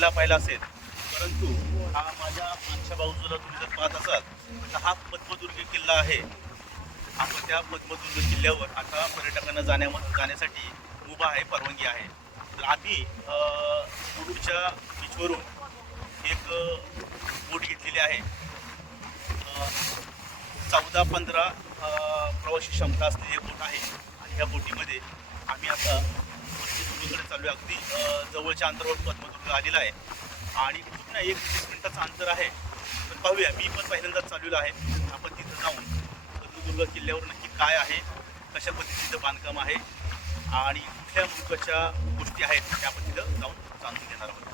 जंजिरा पाहिला असेल. परंतु हा माझ्या मागच्या बाजूला तुम्ही जर पाहत असाल तर हा पद्मदुर्ग किल्ला आहे. आपण त्या पद्मदुर्ग किल्ल्यावर आता पर्यटकांना जाण्या जाण्यासाठी मुभा आहे परवानगी आहे. तर आम्ही मुरुडच्या बीचवरून एक बोट घेतलेली आहे. चौदा पंधरा प्रवासी क्षमता असलेली एक बोट आहे. आणि ह्या बोटीमध्ये आम्ही आता पद्मदुर्गकडे चालू आहे. अगदी जवळच्या अंतरावर पद्मदुर्ग आलेला आहे. आणि खूप नाही एक वीस मिनिटाचं अंतर आहे. तर पाहूया मी पण पहिल्यांदाच चाललेलो आहे. आपण तिथं जाऊन पद्मदुर्ग किल्ल्यावर नक्की काय आहे कशा पद्धतीचं बांधकाम आहे आणि कुठल्या महत्त्वाच्या गोष्टी आहेत त्या आपण तिथं जाऊन जाणून घेणार आहोत.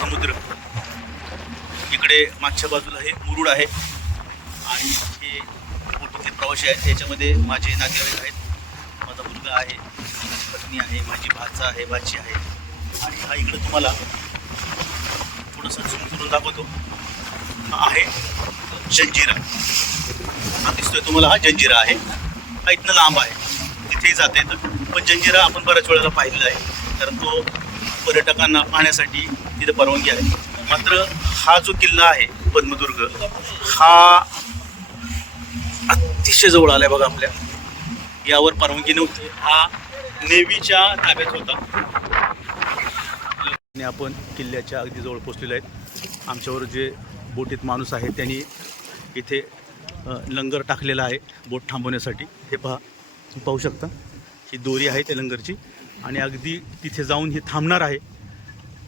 समुद्र. इकडे मागच्या बाजूला हे मुरुड आहे. आणि हे मोठे प्रवासी आहेत. त्याच्यामध्ये माझे नातेवाईक आहेत. माझा मुलगा आहे. चटणी आहे माझी भाचा आहे भाची आहे. आणि हा इकडे तुम्हाला थोडंसं झूम करून दाखवतो. हा आहे जंजिरा. हा दिसतोय तुम्हाला हा जंजिरा आहे. हा इथनं लांब आहे. तिथेही जाते तर पण जंजिरा आपण बऱ्याच वेळेला पाहिलेला आहे. कारण तो पर्यटकांना पाहण्यासाठी तिथे परवानगी आहे. मात्र हा जो किल्ला आहे पद्मदुर्ग हा अतिशय जवळ आला आहे बघा आपल्या. यावर परवानगी नव्हती. हा नेव्हीच्या ताब्यात होता. आणि आपण किल्ल्याच्या अगदी जवळ पोचलेलो आहेत. आमच्यावर जे बोटीत माणूस आहे त्यांनी इथे लंगर टाकलेला आहे बोट थांबवण्यासाठी. हे पहा तुम्ही पाहू शकता. ही दोरी आहे त्या लंगरची. आणि अगदी तिथे जाऊन हे थांबणार आहे.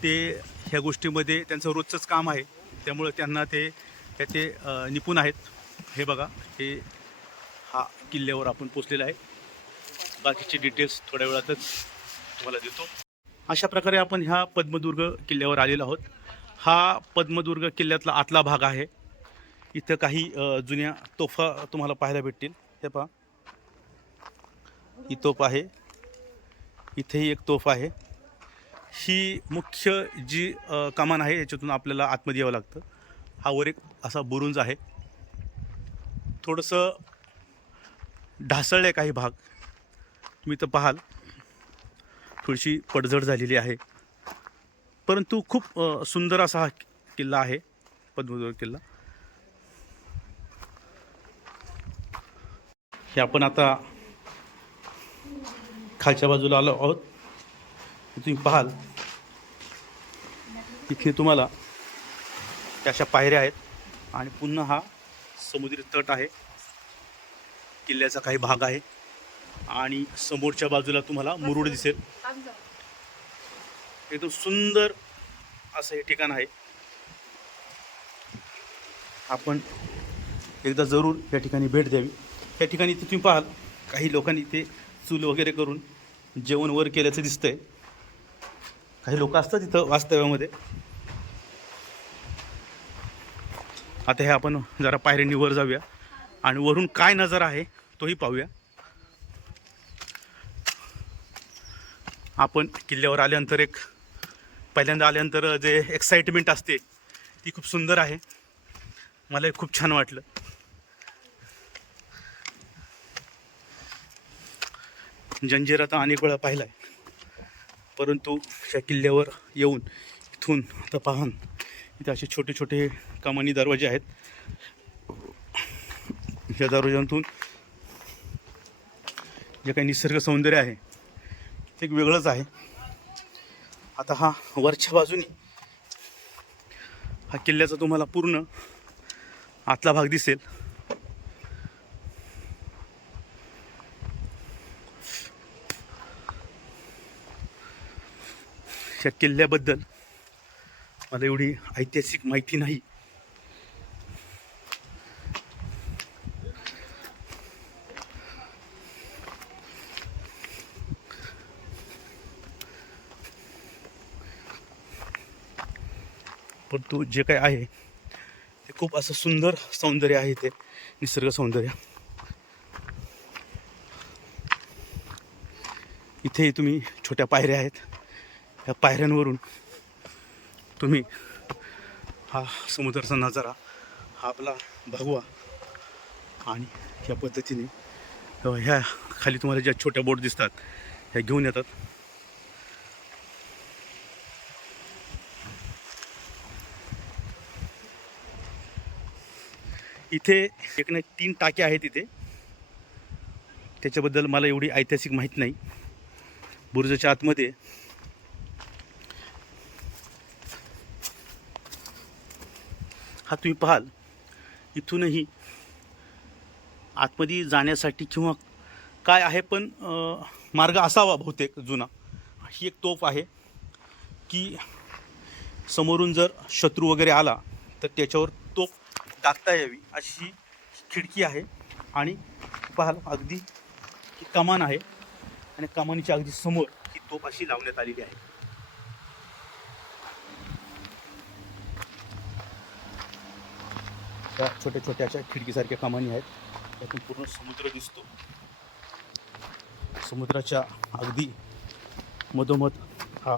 ते ह्या गोष्टीमध्ये त्यांचं रोजचंच काम आहे. त्यामुळं त्यांना ते त्याचे निपुण आहेत. हे बघा हे हा किल्ल्यावर आपण पोचलेला आहे. बाकीचे डिटेल्स थोड्या वेळातच तुम्हाला देतो. अशा प्रकारे आपण ह्या पद्मदुर्ग किल्ल्यावर आलेलो आहोत. हा पद्मदुर्ग किल्ल्यातला आतला भाग आहे. इथं काही जुन्या तोफा तुम्हाला पाहायला भेटतील. हे पहा. ही तोफ आहे. इथेही एक तोफ आहे. ही मुख्य जी कमान आहे याच्यातून आपल्याला आतमध्ये यावं लागतं. हा वर एक असा बुरुंज आहे. थोडंसं ढासळलं आहे काही भाग. तुम्ही तर पाहाल. थोडीशी पडझड झालेली आहे. परंतु खूप सुंदर असा हा किल्ला आहे पद्मदुर्ग किल्ला. हे आपण आता खालच्या बाजूला आलो आहोत. तुम्ही पाहाल. इथे तुम्हाला त्या अशा पायऱ्या आहेत आणि पुन्हा हा समुद्री तट आहे. किल्ल्याचा काही भाग आहे. आणि समोरच्या बाजूला तुम्हाला मुरुड दिसेल. एकदम सुंदर असं हे ठिकाण आहे. आपण एकदा जरूर या ठिकाणी भेट द्यावी. या ठिकाणी इथे तुम्ही पाहाल काही लोकांनी इथे चूल वगैरे करून जेवण वर केल्याचं दिसतंय. काही लोक असतात तिथं वास्तव्यामध्ये. आता हे आपण जरा पायऱ्यांनी वर जाऊया आणि वरून काय नजर आहे तोही पाहूया. आपण किल्ल्यावर आल्यानंतर एक पहिल्यांदा आल्यानंतर जे एक्साइटमेंट असते ती खूप सुंदर आहे. मलाही खूप छान वाटलं. जंजिरा तर अनेक वेळा पाहिला आहे परंतु या किल्ल्यावर येऊन इथून आता पाहन इथे असे छोटे छोटे कमानी दरवाजे आहेत. या दरवाज्यातून जे काही निसर्ग सौंदर्य आहे एक वेगळंच आहे. आता हा वरच्या बाजूने हा किल्ल्याचा तुम्हाला पूर्ण आतला भाग दिसेल. या किल्ल्याबद्दल मला एवढी ऐतिहासिक माहिती नाही. परंतु जे काय आहे ते खूप असं सुंदर सौंदर्य आहे ते निसर्ग सौंदर्य. इथे तुम्ही छोट्या पायऱ्या आहेत. या पायऱ्यांवरून तुम्ही हा समुद्राचा नजारा हा आपला भगवा आणि ह्या पद्धतीने ह्या खाली तुम्हाला ज्या छोट्या बोट दिसतात ह्या घेऊन येतात. इथे एक तीन टाक्या आहेत इथे. त्याच्याबद्दल मला एवढी ऐतिहासिक माहीत नाही. बुरुजाच्या आतमध्ये. हा तुम्ही पाहाल इथूनही आतमध्ये जाण्यासाठी किंवा काय आहे पण मार्ग असावा बहुतेक जुना. ही एक तोफ आहे की समोरून जर शत्रू वगैरे आला तर त्याच्यावर टाकता यावी अशी खिडकी आहे आणि पाहाल अगदी ही कमान आहे आणि कमानीच्या अगदी समोर ही तोफ अशी लावण्यात आलेली आहे. त्या छोट्या छोट्या अशा खिडकीसारख्या कमानी आहेत. त्यातून पूर्ण समुद्र दिसतो. समुद्राच्या अगदी मधोमध हा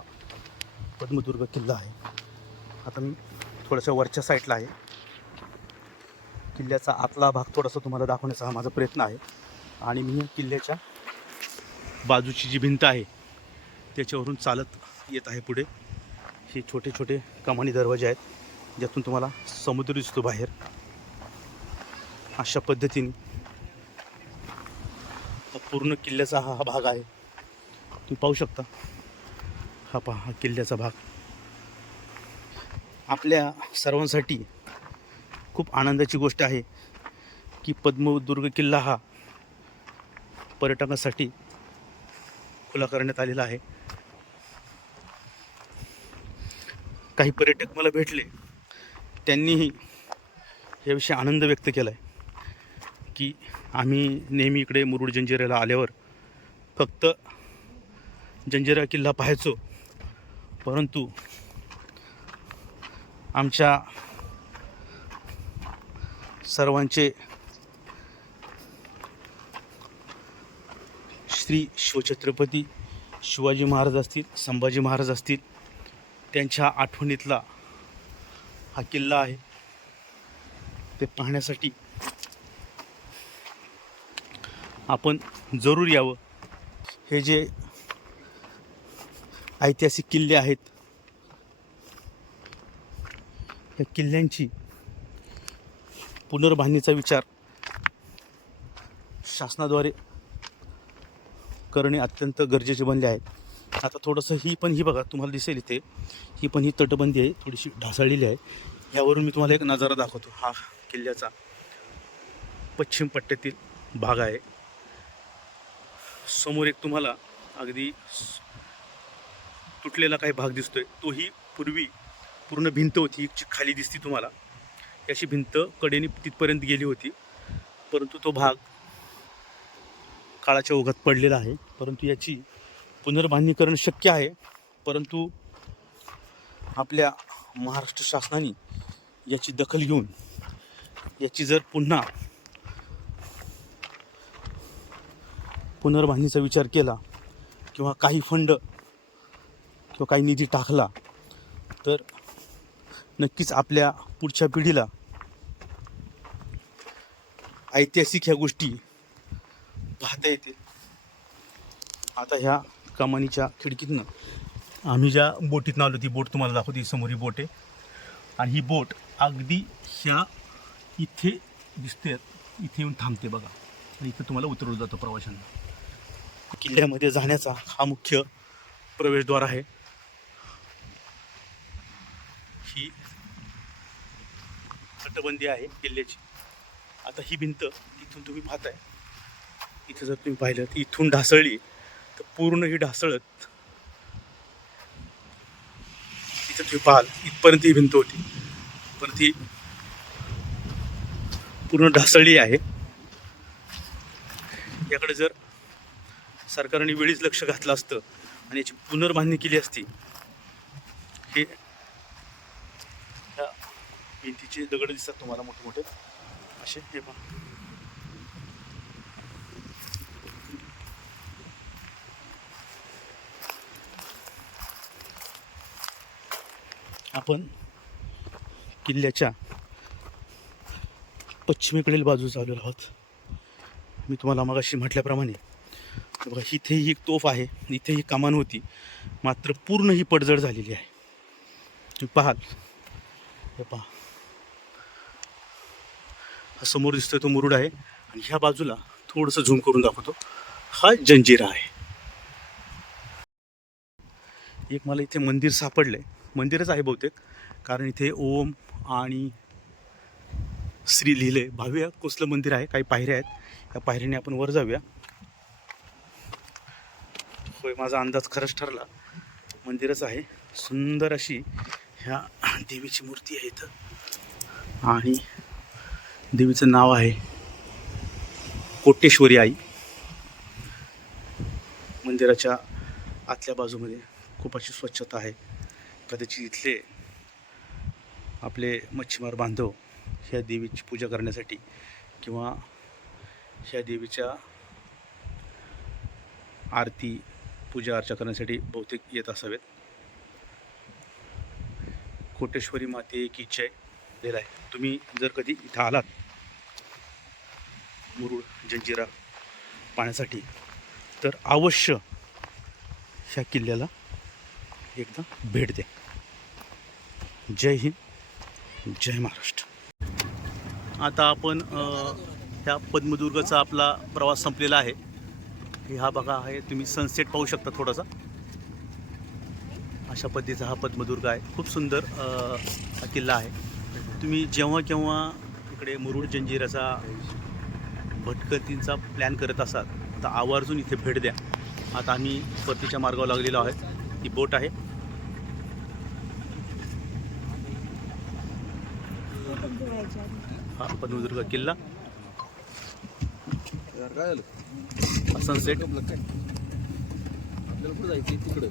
पद्मदुर्ग किल्ला आहे. आता मी थोड्याशा वरच्या साईडला आहे. किल्ल्याचा आतला भाग थोडासा तुम्हाला दाखवण्याचा हा माझा प्रयत्न आहे. आणि मी किल्ल्याच्या बाजूची जी भिंत आहे त्याच्यावरून चालत येत आहे पुढे. हे छोटे छोटे कमानी दरवाजे आहेत ज्यातून तुम्हाला समुद्र दिसतो बाहेर. अशा पद्धतीने पूर्ण किल्ल्याचा हा हा भाग आहे. तुम्ही पाहू शकता. हा पहा हा किल्ल्याचा भाग. आपल्या सर्वांसाठी खूप आनंदाची गोष्ट आहे की पद्मदुर्ग किल्ला हा पर्यटकांसाठी खुला करण्यात आलेला आहे. काही पर्यटक मला भेटले त्यांनीही याविषयी आनंद व्यक्त केला आहे की आम्ही नेहमी इकडे मुरुड जंजिऱ्याला आल्यावर फक्त जंजिरा किल्ला पाहायचो परंतु आमच्या सर्वांचे श्री शिवछत्रपती शिवाजी महाराज असतील संभाजी महाराज असतील त्यांच्या आठवणीतला हा किल्ला आहे. ते पाहण्यासाठी आपण जरूर यावं. हे जे ऐतिहासिक किल्ले आहेत या किल्ल्यांची पुनर्बांधणीचा विचार शासनाद्वारे करणे अत्यंत गरजेचे बनले आहेत. आता थोडंसं ही पण ही बघा तुम्हाला दिसेल इथे. ही पण ही तटबंदी आहे थोडीशी ढासळलेली आहे. यावरून मी तुम्हाला एक नजारा दाखवतो. हा किल्ल्याचा पश्चिम पट्ट्यातील भाग आहे. समोर एक तुम्हाला अगदी तुटलेला काही भाग दिसतोय. तोही पूर्वी पूर्ण भिंत होती एक जी खाली दिसती तुम्हाला. अशी भिंत कडेने तिथपर्यंत गेली होती. परंतु तो भाग काळाच्या ओघात पडलेला आहे. परंतु याची पुनर्बांधणी करणं शक्य आहे. परंतु आपल्या महाराष्ट्र शासनाने याची दखल घेऊन याची जर पुन्हा पुनर्बांधणीचा विचार केला किंवा काही फंड किंवा काही निधी टाकला तर नक्कीच आपल्या पुढच्या पिढीला ऐतिहासिक ह्या गोष्टी पाहता येतील. आता ह्या कमानीच्या खिडकीतनं आम्ही ज्या बोटीतनं आलो ती बोट तुम्हाला दाखवते समोर ही बोट आहे. आणि ही बोट अगदी ह्या इथे दिसते इथे येऊन थांबते बघा. आणि इथं तुम्हाला उतरवलं जातं प्रवाशांना. किल्ल्यामध्ये जाण्याचा हा मुख्य प्रवेशद्वार आहे. ही तटबंदी आहे किल्ल्याची. आता ही भिंत इथून तुम्ही पाहताय. इथं जर तुम्ही पाहिलं तर इथून ढासळली तर पूर्ण ही ढासळत इथं तुम्ही पाहाल इथपर्यंत ही भिंत होती. पण ती पूर्ण ढासळली आहे. याकडे जर सरकारने वेळीच लक्ष घातलं असतं आणि याची पुनर्बांधणी केली असती हे भिंतीचे दगड दिसतात तुम्हाला मोठे मोठे असे हे पहा आपण किल्ल्याच्या पश्चिमेकडील बाजूस आलेलो आहोत. मी तुम्हाला मगाशी म्हटल्याप्रमाणे बघा इथेही एक तोफ आहे इथेही कमान होती मात्र पूर्ण ही पडझड झालेली आहे. तुम्ही पाहाल. हे पहा. हा समोर दिसतोय तो मुरुड आहे. आणि ह्या बाजूला थोडंसं झूम करून दाखवतो. हा जंजिरा आहे. एक मला इथे मंदिर सापडलंय. मंदिरच आहे बहुतेक. कारण इथे ओम आणि श्री लिहिले. भाव्या कुसलं मंदिर आहे. काही पायऱ्या आहेत. या पायऱ्याने आपण वर जाऊया. होय माझा अंदाज खरंच ठरला. मंदिरच आहे. सुंदर अशी ह्या देवीची मूर्ती आहे इथं. आणि देवीचं नाव आहे कोटेश्वरी आई. मंदिराच्या आतल्या बाजूमध्ये खूप अशी स्वच्छता आहे. कदाचित इथले आपले मच्छीमार बांधव ह्या देवीची पूजा करण्यासाठी किंवा ह्या देवीच्या आरती पूजा अर्चा करण्यासाठी बहुतेक येत असावेत. कोटेश्वरी माते की जय दिला आहे तुम्ही जर कधी इथं आलात मुरुड जंजिरा पाहण्यासाठी तर अवश्य ह्या किल्ल्याला एकदा भेट द्या. जय हिंद जय महाराष्ट्र. आता आपण ह्या पद्मदुर्गचा आपला प्रवास संपलेला आहे. हा बघा आहे तुम्ही सनसेट पाहू शकता थोडासा. अशा पद्धतीचा हा पद्मदुर्ग आहे. खूप सुंदर हा किल्ला आहे. तुम्ही जेव्हा केव्हा इकडे मुरुड जंजिराचा भटकतींचा प्लॅन करत असाल तर आवर्जून इथे भेट द्या. आता आम्ही परतीच्या मार्गावर लागलेलो आहे. ती बोट आहे. हा पद्मदुर्ग किल्ला. सनसेट आपल्याला कुठं जायचं तिकडं.